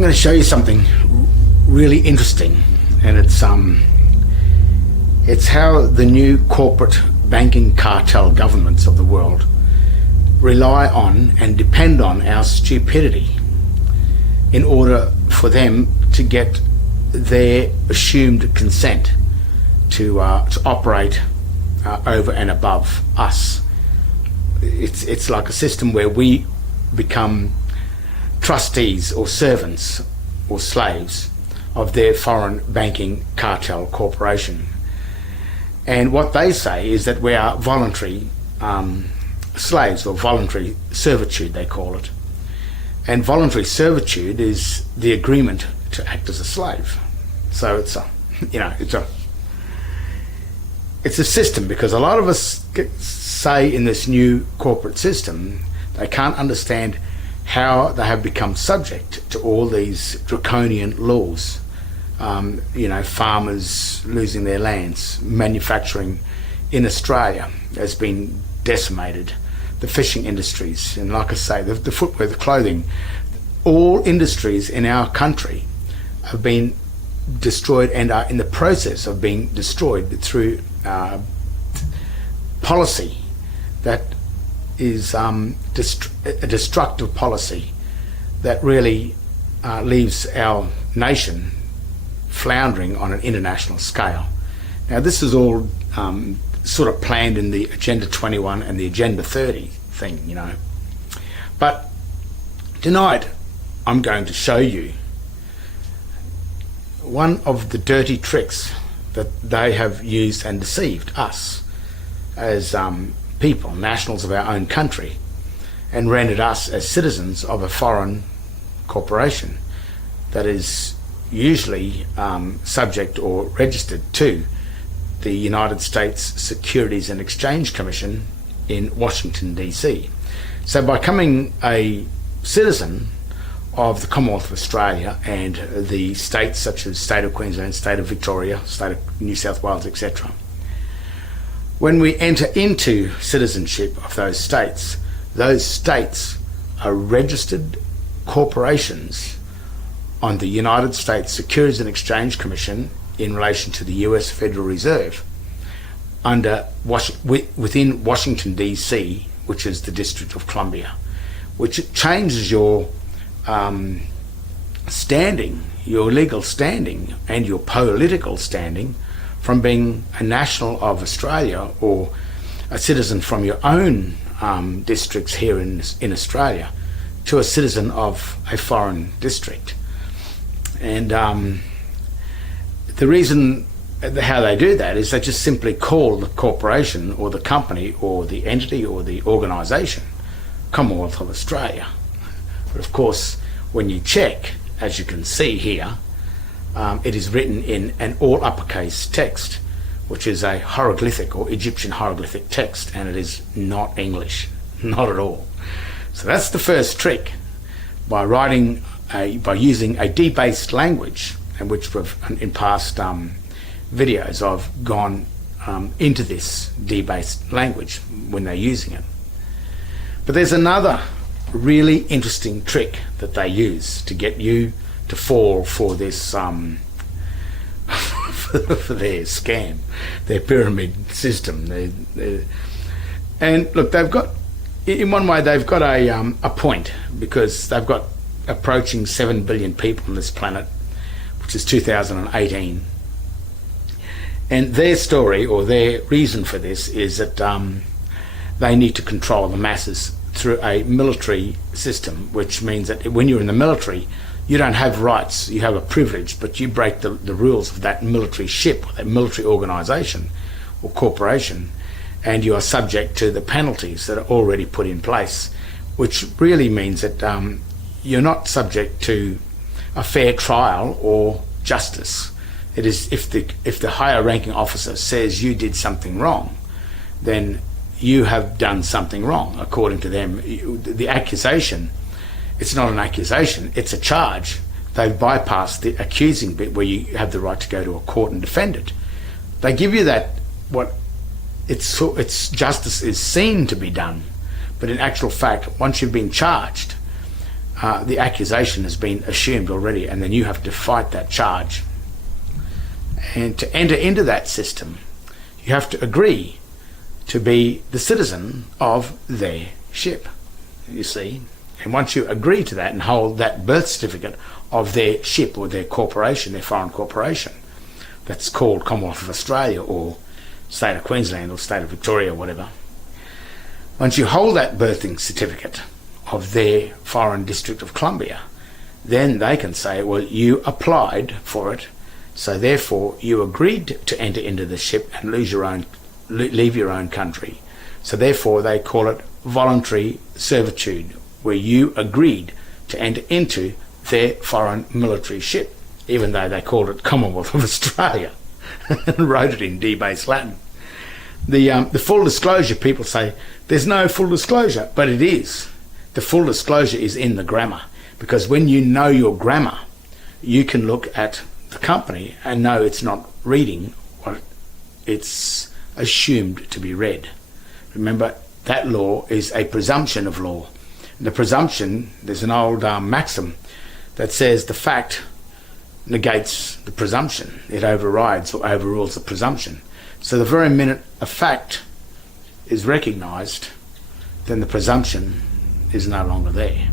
I'm going to show you something really interesting, and it's how the new corporate banking cartel governments of the world rely on and depend on our stupidity in order for them to get their assumed consent to operate over and above us. It's like a system where we become trustees or servants or slaves of their foreign banking cartel corporation. And what they say is that we are voluntary slaves, or voluntary servitude they call it. And voluntary servitude is the agreement to act as a slave. So it's a system, because a lot of us say in this new corporate system they can't understand how they have become subject to all these draconian laws. Farmers losing their lands, manufacturing in Australia has been decimated, the fishing industries, and like I say, the footwear, the clothing, all industries in our country have been destroyed and are in the process of being destroyed through policy that is a destructive policy that really leaves our nation floundering on an international scale. Now, this is all sort of planned in the Agenda 21 and the Agenda 30 thing, But tonight I'm going to show you one of the dirty tricks that they have used and deceived us as people, nationals of our own country, and rendered us as citizens of a foreign corporation that is usually subject or registered to the United States Securities and Exchange Commission in Washington, D.C. So by becoming a citizen of the Commonwealth of Australia and the states such as State of Queensland, State of Victoria, State of New South Wales, etc., when we enter into citizenship of those states are registered corporations on the United States Securities and Exchange Commission in relation to the US Federal Reserve within Washington, D.C., which is the District of Columbia, which changes your standing, your legal standing and your political standing from being a national of Australia or a citizen from your own districts here in Australia to a citizen of a foreign district. And the reason how they do that is they just simply call the corporation or the company or the entity or the organisation Commonwealth of Australia. But of course, when you check, as you can see here, it is written in an all uppercase text, which is a hieroglyphic or Egyptian hieroglyphic text, and it is not English, not at all. So that's the first trick, by using a debased language, and which we've in past videos I've gone into this debased language when they're using it. But there's another really interesting trick that they use to get you to fall for this for their scam, their pyramid system. And look, they've got, in one way, they've got a point, because they've got approaching 7 billion people on this planet, which is 2018. And their story, or their reason for this, is that they need to control the masses through a military system, which means that when you're in the military, you don't have rights, you have a privilege, but you break the rules of that military ship, or that military organisation or corporation, and you are subject to the penalties that are already put in place, which really means that you're not subject to a fair trial or justice. It is, if the higher ranking officer says you did something wrong, then you have done something wrong according to them. The accusation, it's not an accusation, it's a charge. They've bypassed the accusing bit where you have the right to go to a court and defend it. They give you that, it's justice is seen to be done, but in actual fact, once you've been charged, the accusation has been assumed already, and then you have to fight that charge. And to enter into that system, you have to agree to be the citizen of their ship, you see. And once you agree to that and hold that birth certificate of their ship or their corporation, their foreign corporation, that's called Commonwealth of Australia or State of Queensland or State of Victoria or whatever, once you hold that birthing certificate of their foreign District of Columbia, then they can say, well, you applied for it, so therefore you agreed to enter into the ship and leave your own country. So therefore they call it voluntary servitude, where you agreed to enter into their foreign military ship, even though they called it Commonwealth of Australia and wrote it in debased Latin. The full disclosure, people say there's no full disclosure, but it is. The full disclosure is in the grammar, because when you know your grammar, you can look at the company and know it's not reading what it's assumed to be read. Remember, that law is a presumption of law. The presumption, there's an old maxim that says the fact negates the presumption. It overrides or overrules the presumption. So the very minute a fact is recognised, then the presumption is no longer there.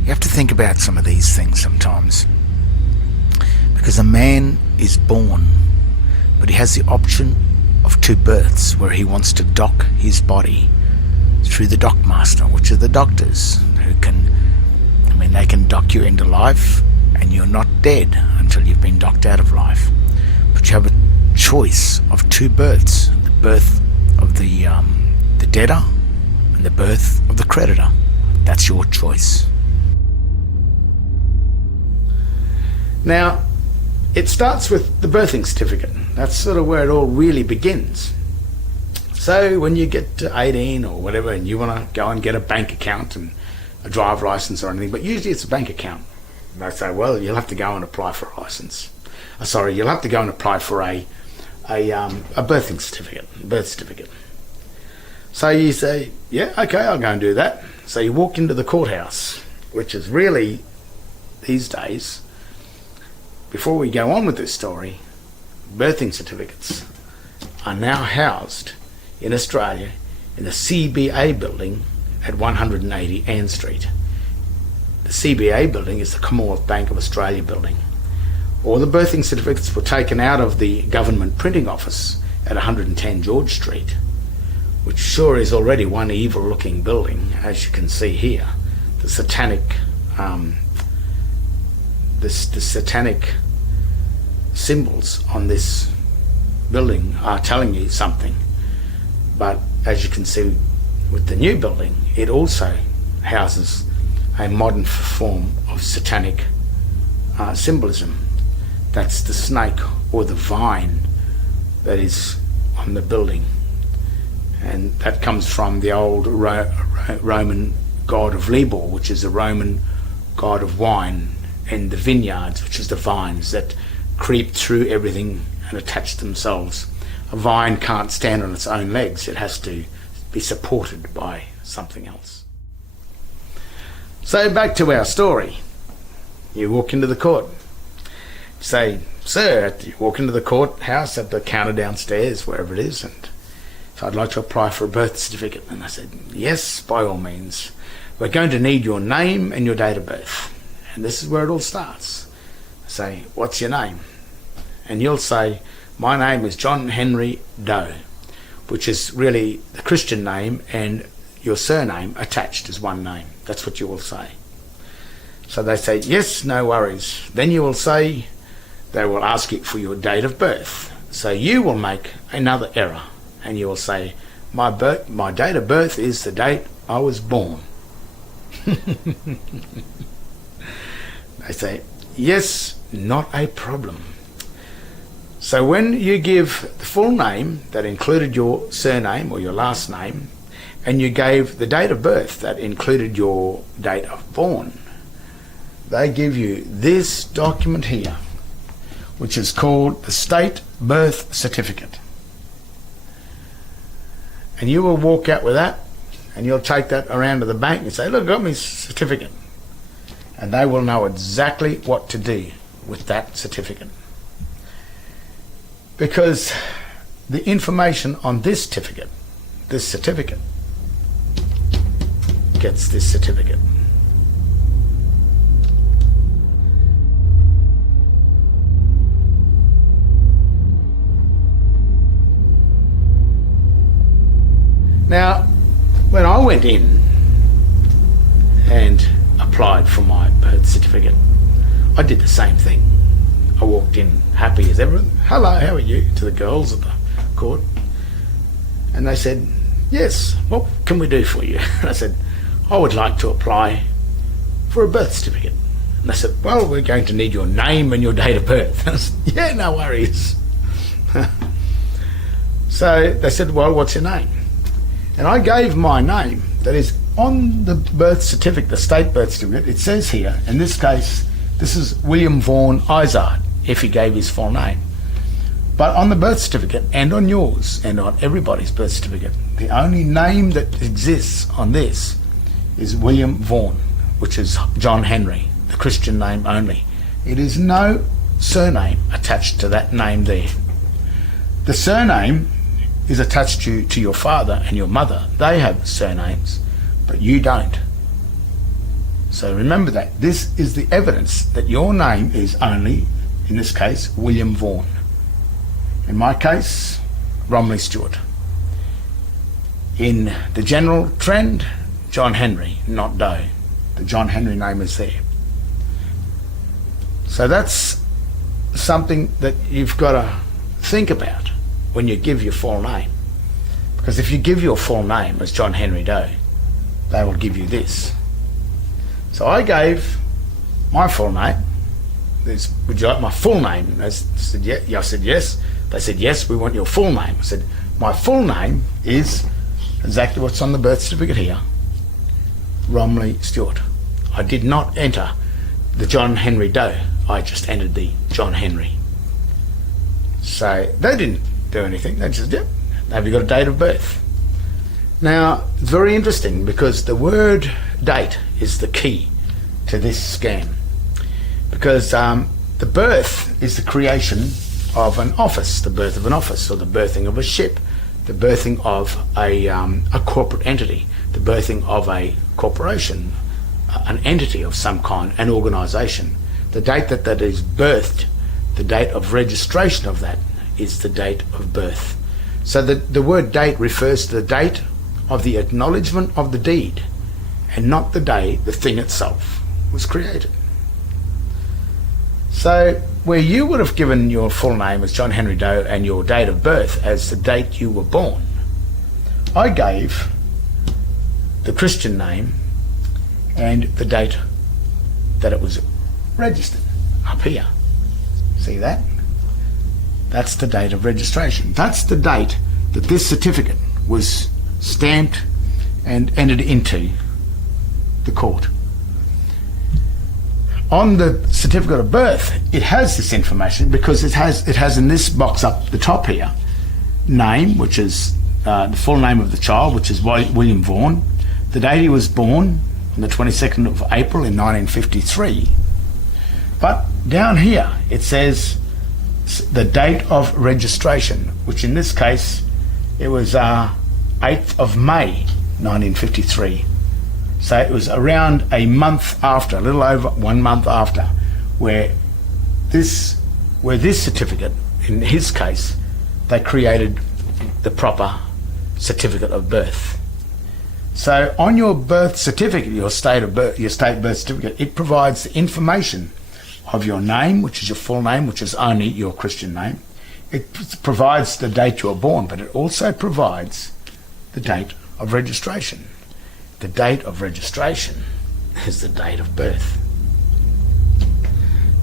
You have to think about some of these things sometimes, because a man is born, but he has the option of two births where he wants to dock his body through the dockmaster, which are the doctors who can, they can dock you into life and you're not dead until you've been docked out of life. But you have a choice of two births, the birth of the debtor and the birth of the creditor. That's your choice. Now, it starts with the birthing certificate. That's sort of where it all really begins. So when you get to 18 or whatever and you want to go and get a bank account and a driver license or anything, but usually it's a bank account. They say, well, you'll have to go and apply for a license. You'll have to go and apply for a birthing certificate, birth certificate. So you say, yeah, okay, I'll go and do that. So you walk into the courthouse, which is really, these days, before we go on with this story, birthing certificates are now housed in Australia in the CBA building at 180 Ann Street. The CBA building is the Commonwealth Bank of Australia building. All the birthing certificates were taken out of the government printing office at 110 George Street, which sure is already one evil looking building, as you can see here. The satanic the satanic symbols on this building are telling you something. But as you can see with the new building, it also houses a modern form of satanic symbolism. That's the snake or the vine that is on the building, and that comes from the old Roman god of Libor, which is the Roman god of wine, and the vineyards, which is the vines that creep through everything and attach themselves. A vine can't stand on its own legs, it has to be supported by something else. So back to our story. You walk into the court, say, sir, you walk into the courthouse at the counter downstairs, wherever it is, and so I'd like to apply for a birth certificate. And I said, yes, by all means. We're going to need your name and your date of birth. And this is where it all starts. I say, what's your name? And you'll say, my name is John Henry Doe, which is really the Christian name and your surname attached as one name. That's what you will say. So they say, yes, no worries. Then you will say, they will ask you for your date of birth. So you will make another error and you will say, my date of birth is the date I was born. They say, yes, not a problem. So when you give the full name that included your surname or your last name, and you gave the date of birth that included your date of born, they give you this document here, which is called the State Birth Certificate. And you will walk out with that, and you'll take that around to the bank and say, look, I got my certificate. and they will know exactly what to do with that certificate. Because the information on this certificate gets this certificate. Now, when I went in and applied for my birth certificate, I did the same thing. I walked in happy as ever. "Hello, how are you?" to the girls at the court. And they said, "Yes, what can we do for you?" And I said, "I would like to apply for a birth certificate." And they said, "Well, we're going to need your name and your date of birth." And I said, "Yeah, no worries." So they said, "Well, what's your name?" And I gave my name. That is, on the birth certificate, the state birth certificate, it says here, in this case, this is William Vaughan Izard, if he gave his full name. But on the birth certificate, and on yours, and on everybody's birth certificate, the only name that exists on this is William Vaughan, which is John Henry, the Christian name only. It is no surname attached to that name there. The surname is attached to your father and your mother. They have surnames, but you don't. So remember that. This is the evidence that your name is only, in this case, William Vaughan. In my case, Romley Stewart. In the general trend, John Henry, not Doe. The John Henry name is there. So that's something that you've got to think about when you give your full name. Because if you give your full name as John Henry Doe, they will give you this. So I gave my full name. "Would you like my full name?" I said, yeah. I said, "Yes." They said, "Yes, we want your full name." I said, "My full name is exactly what's on the birth certificate here, Romley Stewart." I did not enter the John Henry Doe. I just entered the John Henry. So they didn't do anything. They just, "Yep, have you got a date of birth?" Now, it's very interesting because the word date is the key to this scam. Because the birth is the creation of an office, the birth of an office, or the birthing of a ship, the birthing of a corporate entity, the birthing of a corporation, an entity of some kind, an organisation. The date that is birthed, the date of registration of that, is the date of birth. So the word date refers to the date of the acknowledgement of the deed, and not the day the thing itself was created. So where you would have given your full name as John Henry Doe and your date of birth as the date you were born, I gave the Christian name and the date that it was registered up here. See that? That's the date of registration. That's the date that this certificate was stamped and entered into the court. On the certificate of birth, it has this information because it has in this box up the top here, name, which is the full name of the child, which is William Vaughan, the date he was born, on the 22nd of April in 1953. But down here it says the date of registration, which in this case it was 8th of May 1953. So it was around a month after, a little over 1 month after, where this certificate, in his case, they created the proper certificate of birth. So on your birth certificate, your state birth certificate, it provides the information of your name, which is your full name, which is only your Christian name. It provides the date you were born, but it also provides the date of registration. The date of registration is the date of birth.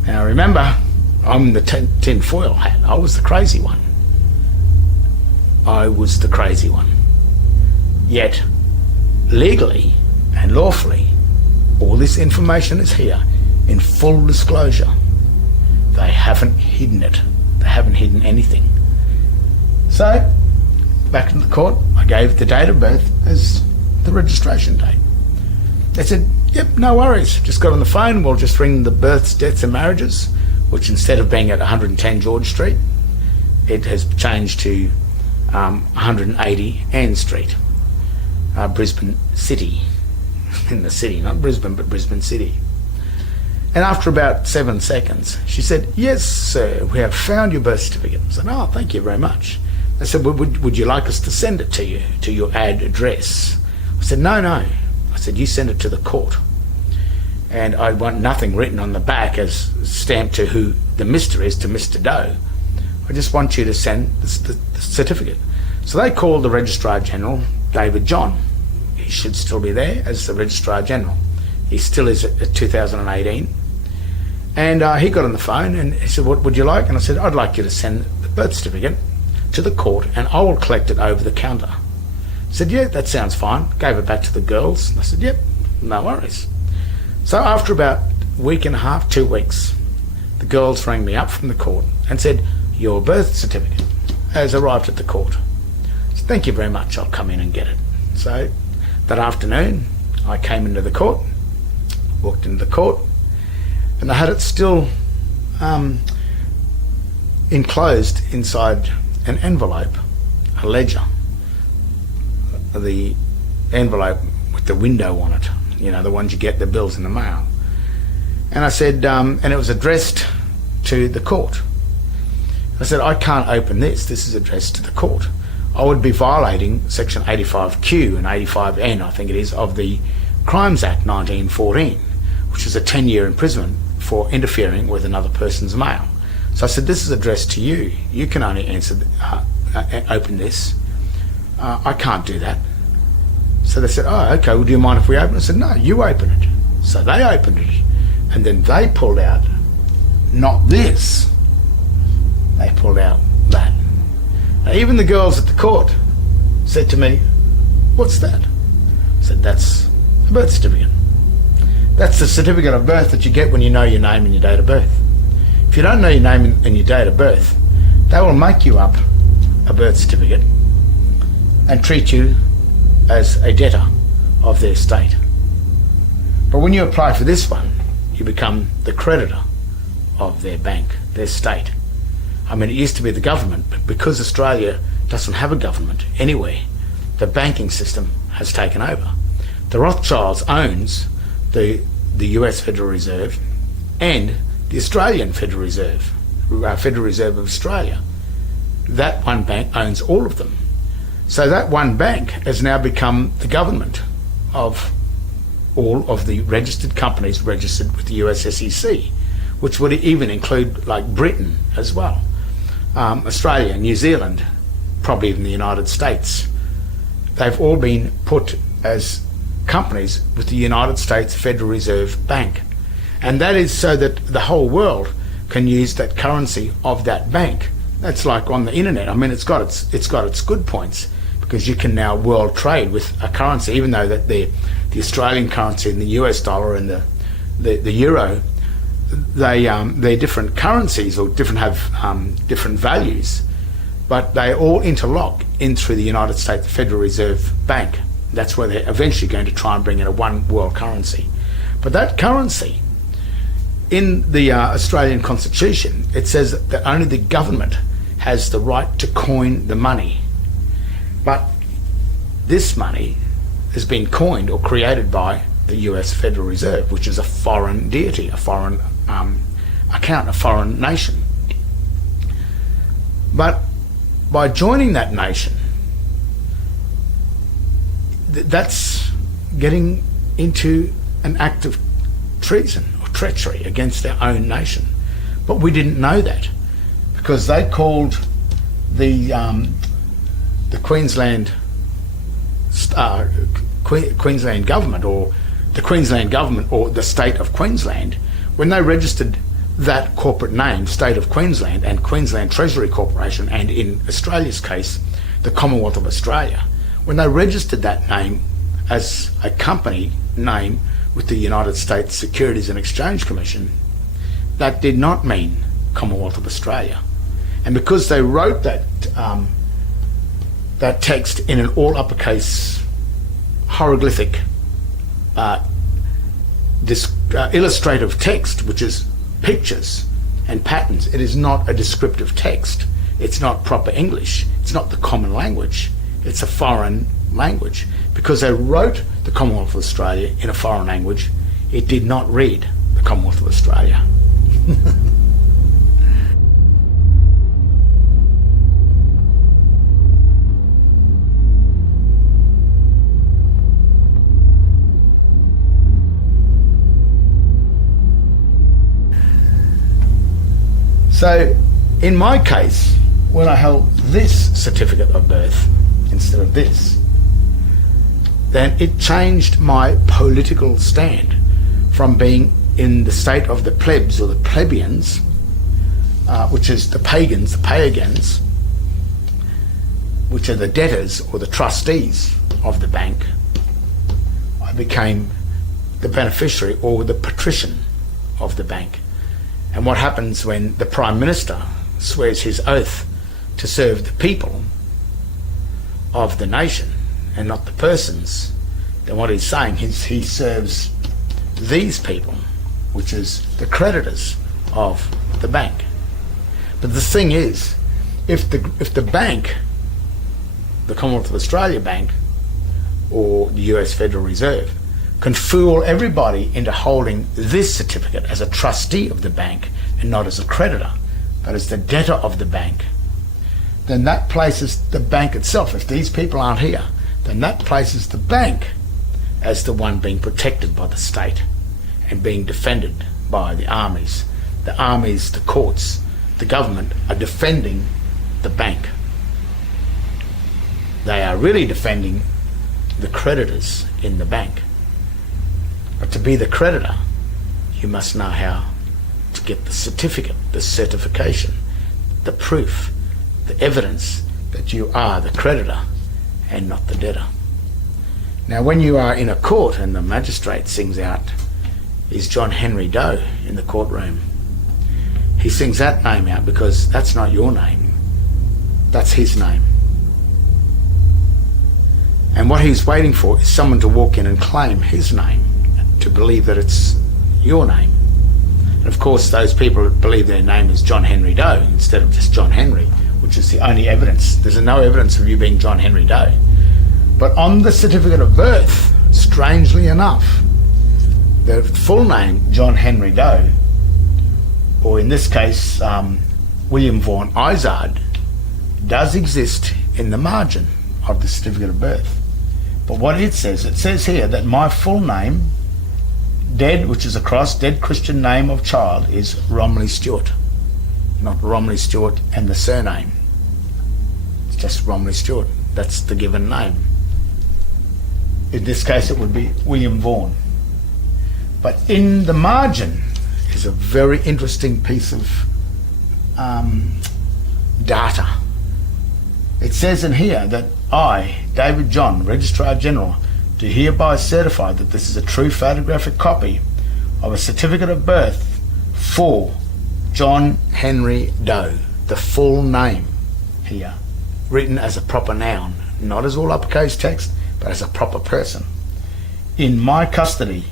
Now remember, I'm the tin foil hat. I was the crazy one. I was the crazy one. Yet, legally and lawfully, all this information is here in full disclosure. They haven't hidden it. They haven't hidden anything. So, back in the court, I gave the date of birth as the registration date. They said, yep, no worries. Just got on the phone. We'll just ring the births, deaths and marriages, which instead of being at 110 George Street, it has changed to 180 Ann Street, Brisbane City. In the city, not Brisbane, but Brisbane City. And after about 7 seconds, she said, yes, sir, we have found your birth certificate. I said, oh, thank you very much. I said, would you like us to send it to you, to your ad address? I said, no. I said, you send it to the court. And I want nothing written on the back as stamped to who the Mr. is, to Mr. Doe. I just want you to send the certificate. So they called the Registrar General, David John. He should still be there as the Registrar General. He still is at 2018. And he got on the phone and he said, what would you like? And I said, I'd like you to send the birth certificate to the court and I will collect it over the counter. He said, yeah, that sounds fine. Gave it back to the girls. And I said, yep, no worries. So after about a week and a half, 2 weeks, the girls rang me up from the court and said, your birth certificate has arrived at the court. I said, thank you very much, I'll come in and get it. So that afternoon, I came into the court, walked into the court, and they had it still enclosed inside an envelope, a ledger. The envelope with the window on it, you know, the ones you get the bills in the mail. And I said, and it was addressed to the court. I said, I can't open this is addressed to the court. I would be violating section 85Q and 85N, I think it is, of the Crimes Act 1914, which is a 10-year imprisonment for interfering with another person's mail. So I said, this is addressed to you. You can only open this. I can't do that. So they said, oh, okay, well, do you mind if we open it? I said, no, you open it. So they opened it. And then they pulled out, not this, they pulled out that. Now, even the girls at the court said to me, what's that? I said, that's a birth certificate. That's the certificate of birth that you get when you know your name and your date of birth. If you don't know your name and your date of birth, they will make you up a birth certificate and treat you as a debtor of their state. But when you apply for this one, you become the creditor of their bank, their state. I mean, it used to be the government, but because Australia doesn't have a government anywhere, the banking system has taken over. The Rothschilds owns the US Federal Reserve and the Australian Federal Reserve, Federal Reserve of Australia. That one bank owns all of them. So that one bank has now become the government of all of the registered companies registered with the US SEC, which would even include like Britain as well, Australia, New Zealand, probably even the United States. They've all been put as companies with the United States Federal Reserve Bank. And that is so that the whole world can use that currency of that bank. That's like on the internet. I mean, it's got its good points, because you can now world trade with a currency, even though that the Australian currency and the US dollar and the euro, they're different currencies or have different values, but they all interlock in through the United States Federal Reserve Bank. That's where they're eventually going to try and bring in a one world currency. But that currency, in the Australian Constitution, it says that only the government has the right to coin the money. But this money has been coined or created by the US Federal Reserve, which is a foreign deity, a foreign account, a foreign nation. But by joining that nation, that's getting into an act of treason or treachery against their own nation. But we didn't know that, because they called the Queensland Queensland government, or the Queensland government, or the state of Queensland, when they registered that corporate name, State of Queensland and Queensland Treasury Corporation, and in Australia's case, the Commonwealth of Australia, when they registered that name as a company name with the United States Securities and Exchange Commission, that did not mean Commonwealth of Australia. And because they wrote that that text in an all uppercase hieroglyphic illustrative text, which is pictures and patterns. It is not a descriptive text. It's not proper English. It's not the common language. It's a foreign language. Because they wrote the Commonwealth of Australia in a foreign language, it did not read the Commonwealth of Australia. So, in my case, when I held this certificate of birth instead of this, then it changed my political stand from being in the state of the plebs or the plebeians, which is the pagans, the pagans, which are the debtors or the trustees of the bank. I became the beneficiary or the patrician of the bank. And what happens when the Prime Minister swears his oath to serve the people of the nation and not the persons, then what he's saying is he serves these people, which is the creditors of the bank. But the thing is, if the bank, the Commonwealth of Australia Bank or the US Federal Reserve, can fool everybody into holding this certificate as a trustee of the bank and not as a creditor, but as the debtor of the bank, then that places the bank itself, if these people aren't here, then that places the bank as the one being protected by the state and being defended by the armies. The armies, the courts, the government are defending the bank. They are really defending the creditors in the bank. But to be the creditor, you must know how to get the certificate, the certification, the proof, the evidence that you are the creditor and not the debtor. Now, when you are in a court and the magistrate sings out, is John Henry Doe in the courtroom, he sings that name out because that's not your name, that's his name. And what he's waiting for is someone to walk in and claim his name, to believe that it's your name. And of course, those people that believe their name is John Henry Doe instead of just John Henry, which is the only evidence. There's no evidence of you being John Henry Doe. But on the certificate of birth, strangely enough, the full name, John Henry Doe, or in this case, William Vaughan Izard, does exist in the margin of the certificate of birth. But what it says here that my full name, dead, which is a cross, dead Christian name of child, is Romley Stewart, not Romley Stewart and the surname. It's just Romley Stewart. That's the given name. In this case, it would be William Vaughan. But in the margin is a very interesting piece of data. It says in here that I, David John, Registrar General, do hereby certify that this is a true photographic copy of a certificate of birth for John Henry Doe, the full name here, written as a proper noun, not as all uppercase text, but as a proper person, in my custody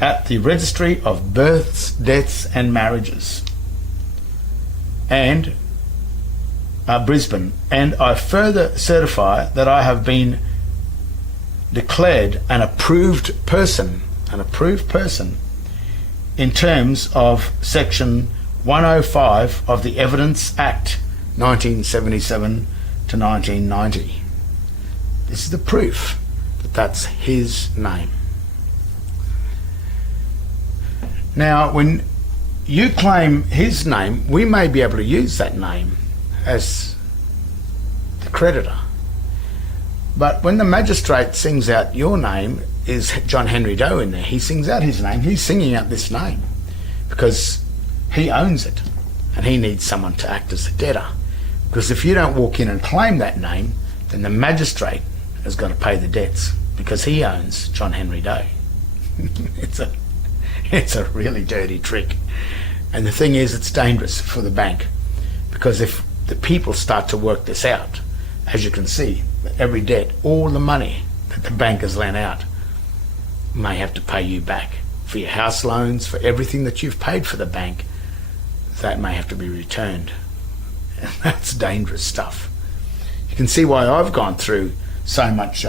at the Registry of Births, Deaths and Marriages, and Brisbane, and I further certify that I have been declared an approved person in terms of section 105 of the Evidence Act 1977 to 1990. This is the proof that that's his name. Now, when you claim his name, we may be able to use that name as the creditor. But when the magistrate sings out your name is John Henry Doe in there, he sings out his name, he's singing out this name because he owns it and he needs someone to act as the debtor. Because if you don't walk in and claim that name, then the magistrate has got to pay the debts because he owns John Henry Doe. It's a really dirty trick. And the thing is, it's dangerous for the bank because if the people start to work this out, as you can see, every debt, all the money that the bank has lent out, may have to pay you back for your house loans, for everything that you've paid for the bank. That may have to be returned. And that's dangerous stuff. You can see why I've gone through so much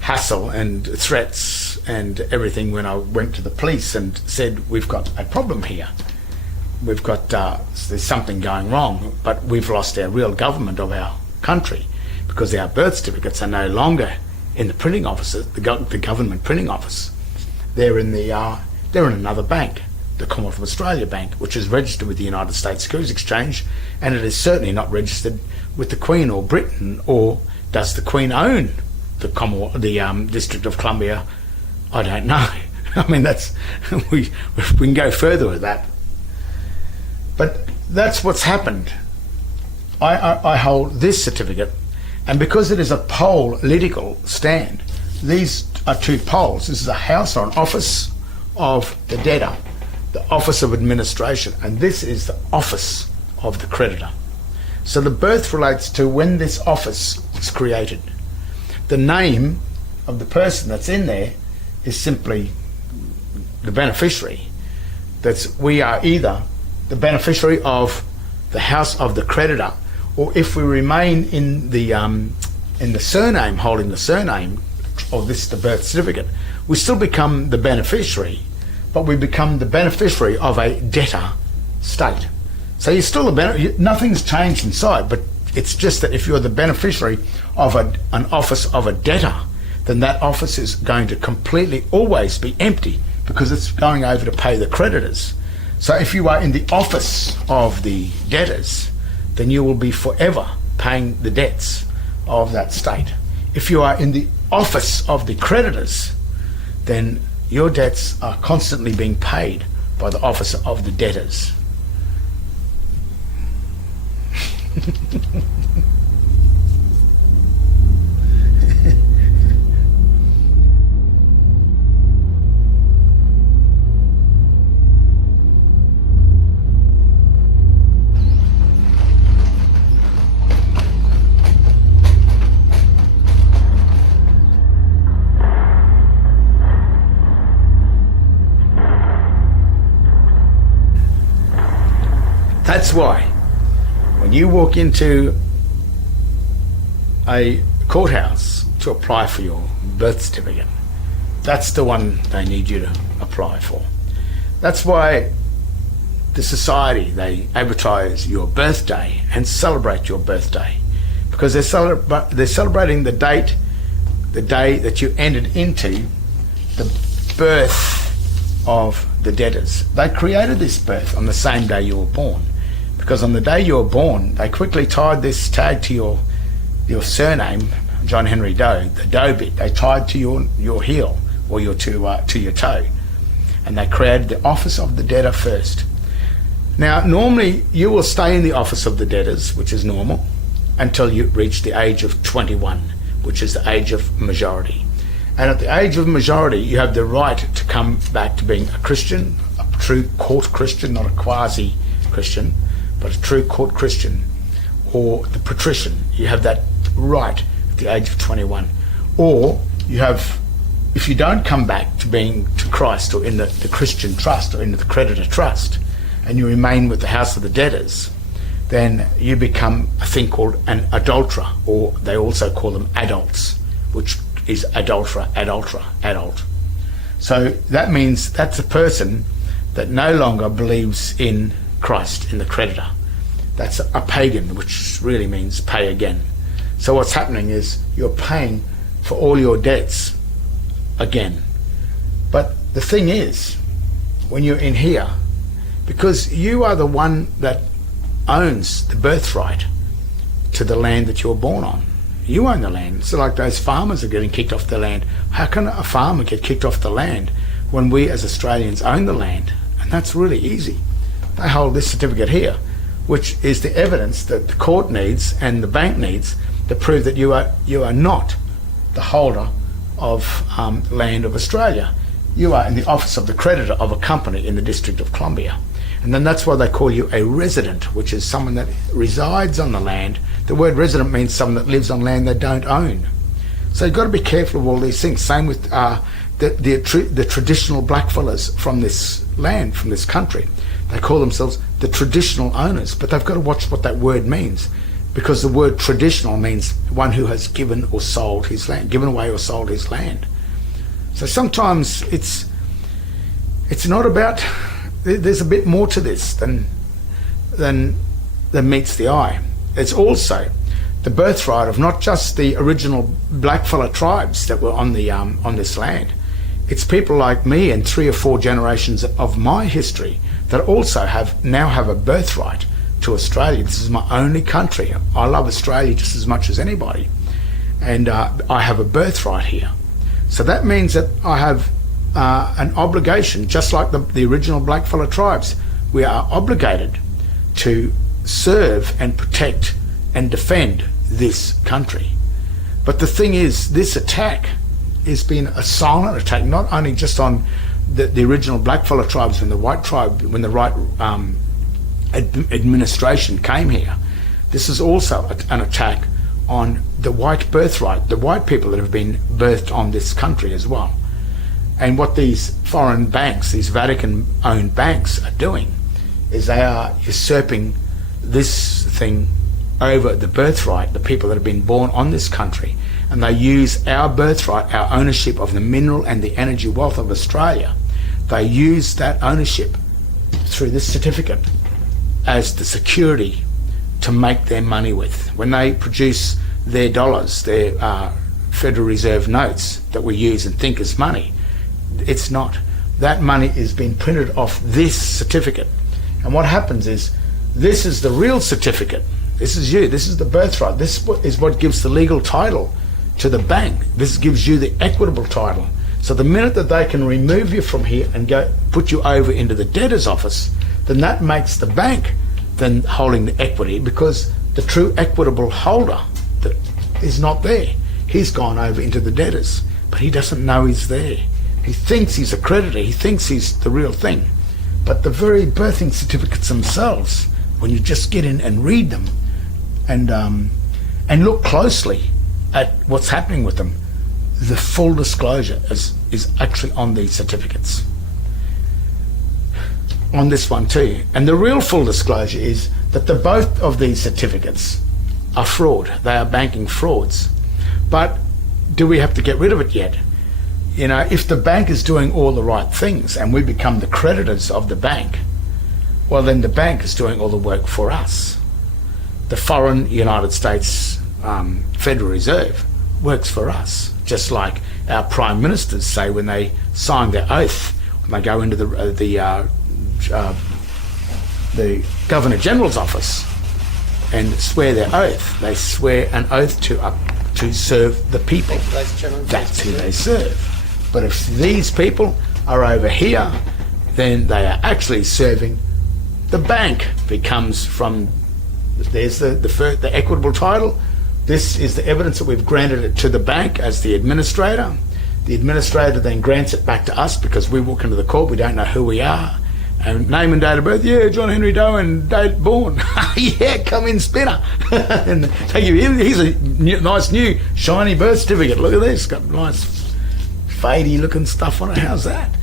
hassle and threats and everything when I went to the police and said, we've got a problem here. We've got, there's something going wrong, but we've lost our real government of our country because our birth certificates are no longer in the printing offices, the government printing office. They're in another bank, the Commonwealth of Australia Bank, which is registered with the United States Securities Exchange, and it is certainly not registered with the Queen or Britain. Or does the Queen own the District of Columbia? I don't know. I mean, that's we can go further with that, but that's what's happened. I hold this certificate, and because it is a political stand, these are two poles. This is a house or an office of the debtor, the office of administration, and this is the office of the creditor. So the birth relates to when this office was created. The name of the person that's in there is simply the beneficiary. We are either the beneficiary of the house of the creditor, or if we remain in the surname, holding the surname of the birth certificate, we still become the beneficiary, but we become the beneficiary of a debtor state. So you're still nothing's changed inside, but it's just that if you're the beneficiary of an office of a debtor, then that office is going to completely always be empty because it's going over to pay the creditors. So if you are in the office of the debtors, then you will be forever paying the debts of that state. If you are in the office of the creditors, then your debts are constantly being paid by the office of the debtors. That's why when you walk into a courthouse to apply for your birth certificate, that's the one they need you to apply for. That's why the society, they advertise your birthday and celebrate your birthday, because they're celebrating the day that you entered into the birth of the debtors. They created this birth on the same day you were born, because on the day you were born, they quickly tied this tag to your surname, John Henry Doe, the Doe bit. They tied to your heel or to your toe, and they created the office of the debtor first. Now, normally you will stay in the office of the debtors, which is normal, until you reach the age of 21, which is the age of majority. And at the age of majority, you have the right to come back to being a Christian, a true court Christian, not a quasi-Christian, but a true court Christian, or the patrician. You have that right at the age of 21. Or you have, if you don't come back to being to Christ or in the Christian trust or in the creditor trust, and you remain with the house of the debtors, then you become a thing called an adulterer, or they also call them adults, which is adult. So that means that's a person that no longer believes in Christ, in the creditor. That's a pagan, which really means pay again. So what's happening is you're paying for all your debts again. But the thing is, when you're in here, because you are the one that owns the birthright to the land that you were born on. You own the land. So like those farmers are getting kicked off the land. How can a farmer get kicked off the land when we as Australians own the land? And that's really easy. They hold this certificate here, which is the evidence that the court needs and the bank needs to prove that you are not the holder of land of Australia. You are in the office of the creditor of a company in the District of Columbia. And then that's why they call you a resident, which is someone that resides on the land. The word resident means someone that lives on land they don't own. So you've got to be careful of all these things. Same with the traditional blackfellas from this land, from this country. They call themselves the traditional owners, but they've got to watch what that word means, because the word traditional means one who has given or sold his land, given away or sold his land. So sometimes it's not about, there's a bit more to this than meets the eye. It's also the birthright of not just the original blackfella tribes that were on this land. It's people like me and 3 or 4 generations of my history that also now have a birthright to Australia. This is my only country. I love Australia just as much as anybody, and I have a birthright here. So that means that I have an obligation, just like the original blackfella tribes. We are obligated to serve and protect and defend this country. But the thing is, this attack has been a silent attack, not only just on the original blackfella tribes, when the right administration came here. This is also an attack on the white birthright, the white people that have been birthed on this country as well. And what these foreign banks, these Vatican-owned banks, are doing is they are usurping this thing over the birthright, the people that have been born on this country, and they use our birthright, our ownership of the mineral and the energy wealth of Australia. They use that ownership through this certificate as the security to make their money with. When they produce their dollars, their Federal Reserve notes that we use and think is money, it's not. That money is being printed off this certificate. And what happens is, this is the real certificate. This is you. This is the birthright. This is what gives the legal title to the bank. This gives you the equitable title. So the minute that they can remove you from here and put you over into the debtor's office, then that makes the bank then holding the equity, because the true equitable holder that is not there. He's gone over into the debtors, but he doesn't know he's there. He thinks he's a creditor. He thinks he's the real thing. But the very birthing certificates themselves, when you just get in and read them and look closely at what's happening with them, the full disclosure is actually on these certificates. On this one too. And the real full disclosure is that both of these certificates are fraud. They are banking frauds. But do we have to get rid of it yet? You know, if the bank is doing all the right things and we become the creditors of the bank, well, then the bank is doing all the work for us. The foreign United States Federal Reserve works for us, just like our prime ministers say when they sign their oath, when they go into the Governor General's office and swear their oath. They swear an oath to serve the people. That's who they serve. But if these people are over here, then they are actually serving the bank. Becomes from, there's the equitable title. This is the evidence that we've granted it to the bank as the administrator. The administrator then grants it back to us, because we walk into the court, we don't know who we are. And name and date of birth, yeah, John Henry Doe and date born. Yeah, come in, Spinner. And thank you. Here's a nice new shiny birth certificate. Look at this, got nice fadey looking stuff on it. How's that?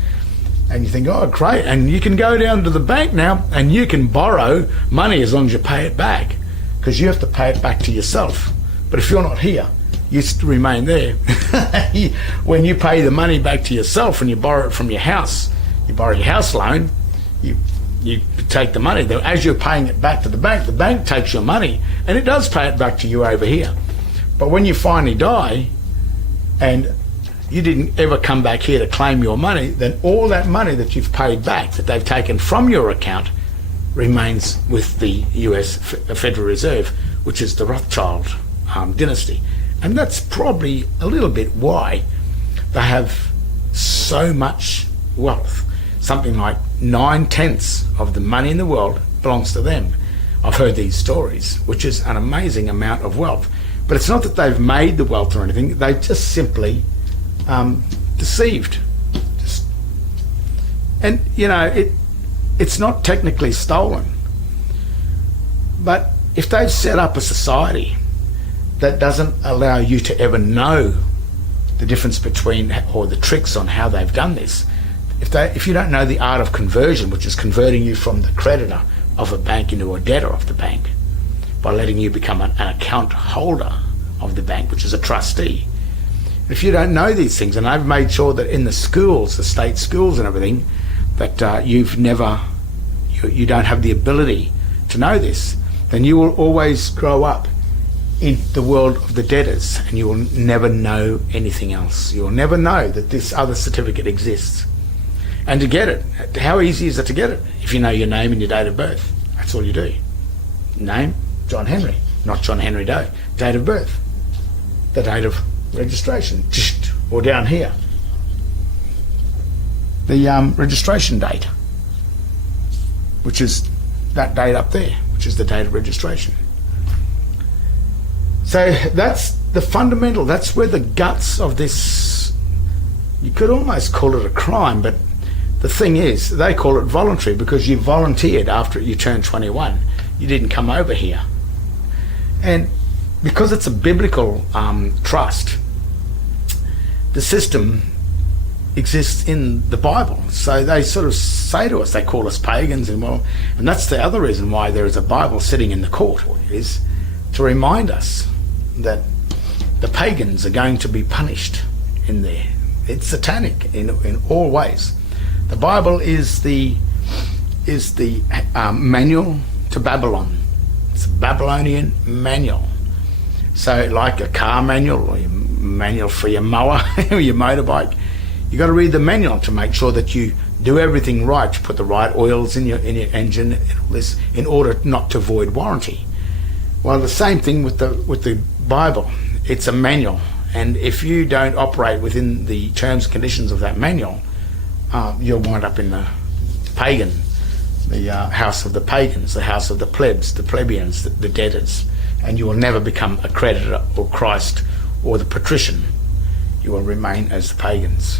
And you think, oh, great. And you can go down to the bank now and you can borrow money as long as you pay it back, because you have to pay it back to yourself. But if you're not here, you still remain there. When you pay the money back to yourself and you borrow it from your house, you borrow your house loan, you take the money. As you're paying it back to the bank takes your money and it does pay it back to you over here. But when you finally die and you didn't ever come back here to claim your money, then all that money that you've paid back, that they've taken from your account, remains with the US Federal Reserve, which is the Rothschild dynasty. And that's probably a little bit why they have so much wealth. Something like 9/10 of the money in the world belongs to them. I've heard these stories, which is an amazing amount of wealth. But it's not that they've made the wealth or anything, they've just simply deceived. And, you know, it's not technically stolen. But if they've set up a society that doesn't allow you to ever know the difference between, or the tricks on how they've done this. If you don't know the art of conversion, which is converting you from the creditor of a bank into a debtor of the bank, by letting you become an account holder of the bank, which is a trustee. If you don't know these things, and I've made sure that in the schools, the state schools and everything, that you don't have the ability to know this, then you will always grow up in the world of the debtors, and you will never know anything else. You will never know that this other certificate exists. And to get it, how easy is it to get it? If you know your name and your date of birth, that's all you do. Name, John Henry, not John Henry Doe. Date of birth, the date of registration, or down here, the registration date, which is that date up there, which is the date of registration. So that's the fundamental, that's where the guts of this, you could almost call it a crime, but the thing is, they call it voluntary because you volunteered after you turned 21. You didn't come over here. And because it's a biblical trust, the system exists in the Bible. So they sort of say to us, they call us pagans, and that's the other reason why there is a Bible sitting in the court, is to remind us that the pagans are going to be punished in there. It's satanic in all ways. The Bible is the manual to Babylon. It's a Babylonian manual. So like a car manual, or your manual for your mower or your motorbike, you got to read the manual to make sure that you do everything right, to put the right oils in your engine and all this, in order not to void warranty. Well, the same thing with the Bible. It's a manual, and if you don't operate within the terms and conditions of that manual, you'll wind up in the pagan, the house of the pagans, the house of the plebs, the plebeians, the debtors, and you will never become a creditor or Christ or the patrician. You will remain as the pagans.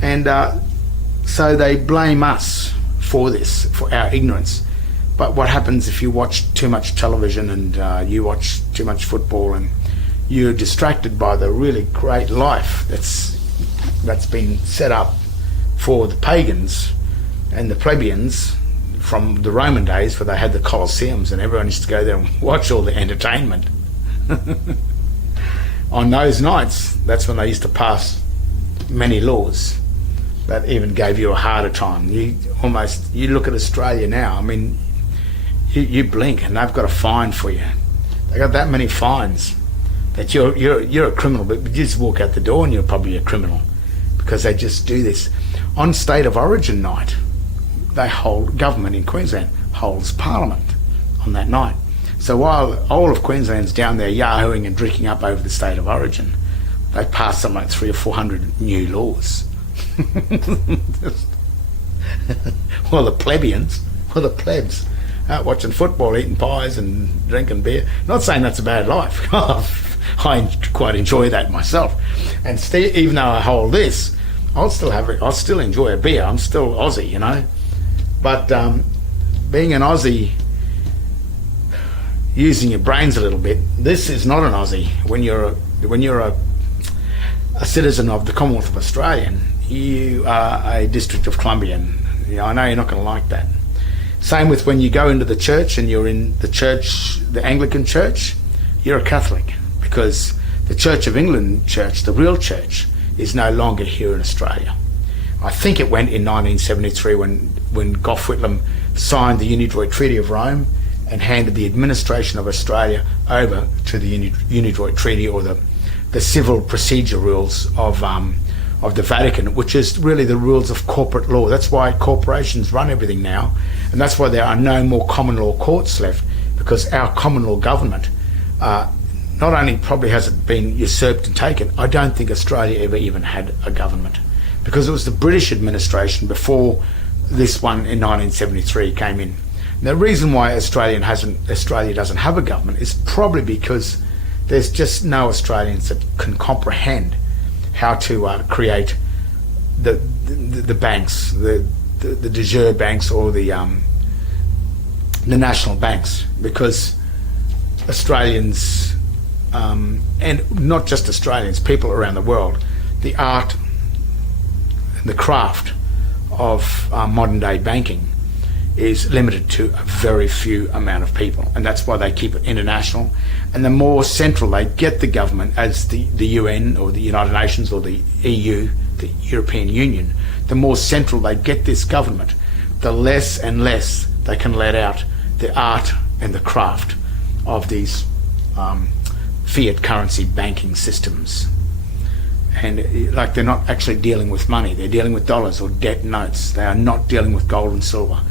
And so they blame us for this, for our ignorance. But what happens if you watch too much television and you watch too much football and you're distracted by the really great life that's been set up for the pagans and the plebeians from the Roman days, where they had the Colosseums and everyone used to go there and watch all the entertainment. On those nights, that's when they used to pass many laws that even gave you a harder time. You look at Australia now, I mean, you blink and they've got a fine for you. They got that many fines that you're a criminal, but you just walk out the door and you're probably a criminal, because they just do this. On State of Origin night, government in Queensland holds Parliament on that night. So while all of Queensland's down there yahooing and drinking up over the State of Origin, they pass something like 300 or 400 new laws. Well, the plebs, out watching football, eating pies and drinking beer. Not saying that's a bad life. I quite enjoy that myself. And even though I hold this, I'll still enjoy a beer. I'm still Aussie, you know. But being an Aussie, using your brains a little bit, this is not an Aussie. When you're a citizen of the Commonwealth of Australia, you are a District of Columbian. You know, I know you're not going to like that. Same with when you go into the church and you're in the church, the Anglican church, you're a Catholic, because the Church of England church, the real church, is no longer here in Australia. I think it went in 1973 when Gough Whitlam signed the Unidroit Treaty of Rome and handed the administration of Australia over to the Unidroit Treaty, or the civil procedure rules of the Vatican, which is really the rules of corporate law. That's why corporations run everything now, and that's why there are no more common law courts left, because our common law government not only probably has it been usurped and taken, I don't think Australia ever even had a government, because it was the British administration before this one in 1973 came in. And the reason why Australia doesn't have a government is probably because there's just no Australians that can comprehend how to create the banks, the de jure banks, or the national banks, because Australians and not just Australians, people around the world, the art and the craft of modern day banking is limited to a very few amount of people, and that's why they keep it international. And the more central they get the government, as the UN or the United Nations or the EU, the European Union, the more central they get this government, the less and less they can let out the art and the craft of these fiat currency banking systems. And like, they're not actually dealing with money, they're dealing with dollars or debt notes. They are not dealing with gold and silver.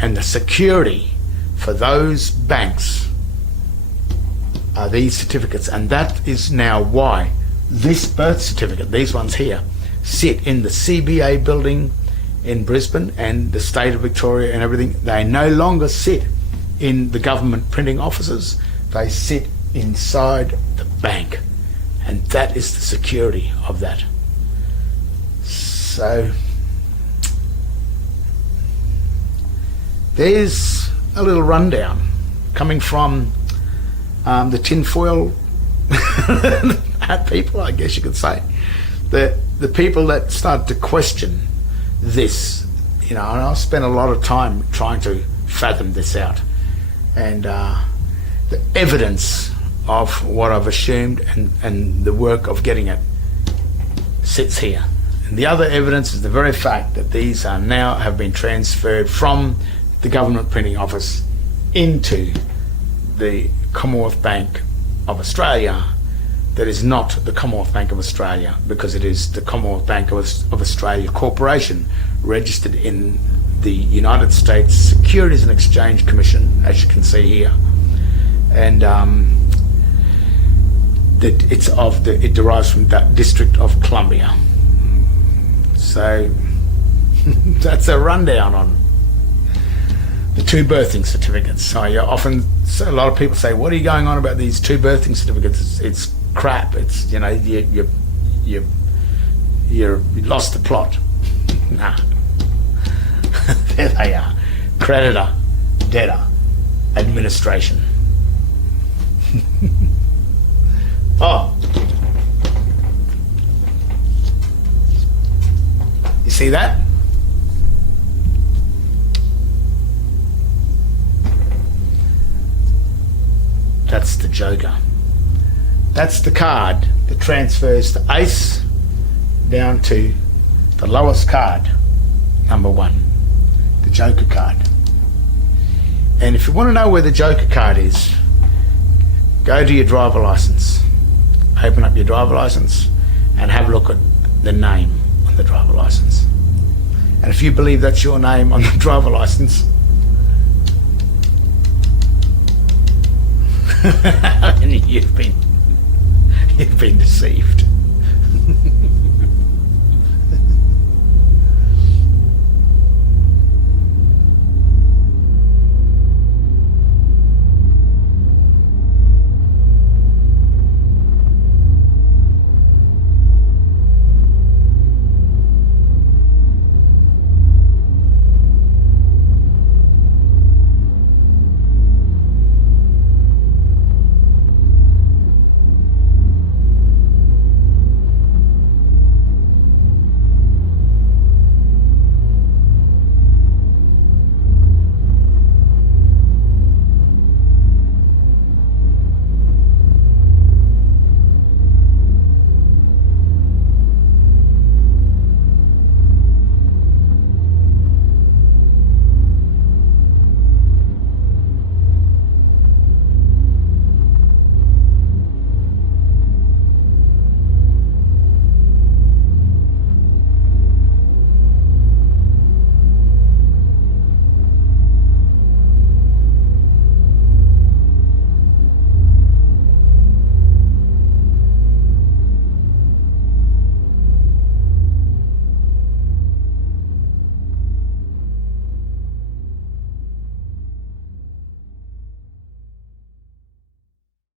And the security for those banks are these certificates, and that is now why this birth certificate, these ones here, sit in the CBA building in Brisbane and the state of Victoria and everything. They no longer sit in the government printing offices, they sit inside the bank, and that is the security of that. So there's a little rundown coming from the tinfoil people, I guess you could say, the people that start to question this, and I've spent a lot of time trying to fathom this out, and the evidence of what I've assumed and the work of getting it sits here. And the other evidence is the very fact that these are now have been transferred from the government printing office into the Commonwealth Bank of Australia. That is not the Commonwealth Bank of Australia, because it is the Commonwealth Bank of Australia Corporation, registered in the United States Securities and Exchange Commission, as you can see here. And it derives from that District of Columbia. So that's a rundown on the two birthing certificates. So a lot of people say, what are you going on about these two birthing certificates? It's crap. It's, you lost the plot. Nah. There they are. Creditor, debtor, administration. Oh, you see that? That's the Joker. That's the card that transfers the ace down to the lowest card, number 1, the Joker card. And if you want to know where the Joker card is, go to your driver license, open up your driver license and have a look at the name on the driver license. And if you believe that's your name on the driver license, you've been deceived.